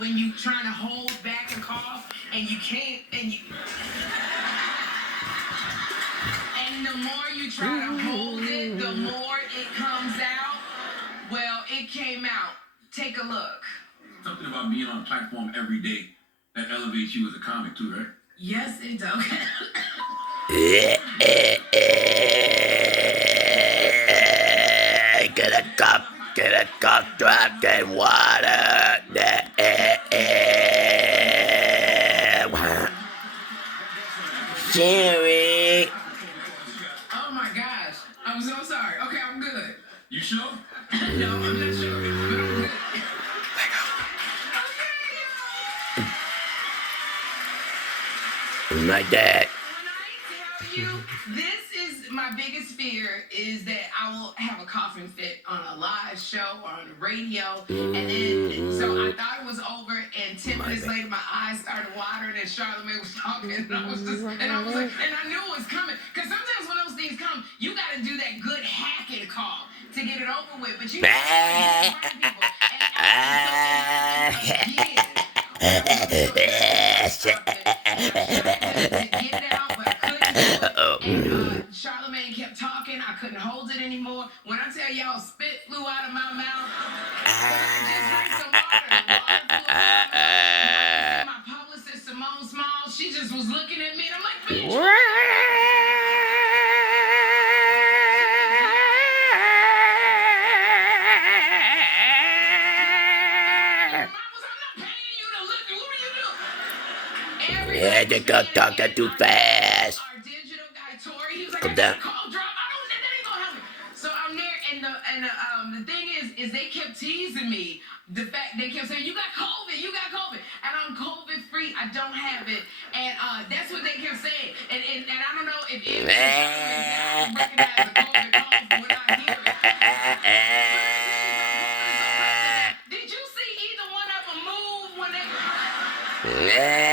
when you trying to hold back a cough and you can't, and the more you try to hold it, the more it comes out. Well, it came out. Take a look. Something about being on a platform every day that elevates you as a comic too, right? Yes, it does. Get a cup, drop that water. Sherri. Oh my gosh. I'm so sorry. Okay, I'm good. You sure? No, I'm not sure, but I'm good. Like that. When I tell you, this is my biggest fear is that I will have a coughing fit on a live show or on the radio. And then, so I thought it was over, and 10 minutes later, my eyes started watering, and Charlamagne was talking, and I was like, and I knew it was coming. Because sometimes when those things come, you got to do that good hacking call to get it over with. But you can't burn people. Charlamagne kept talking. I couldn't hold it anymore. When I tell y'all, spit flew out of my mouth. I just drank some water. My publicist, Simone Small, she just was looking at me, and I'm like, bitch. Yeah, they got talking too fast. Our digital guy Tori, he was like, Come I down. got a call drop. That ain't gonna help me. So I'm there, and the thing is they kept teasing me. The fact they kept saying, you got COVID, and I'm COVID free. I don't have it, and that's what they kept saying. And I don't know if it recognize the COVID cough when I hear it. Did you see either one of them move when they?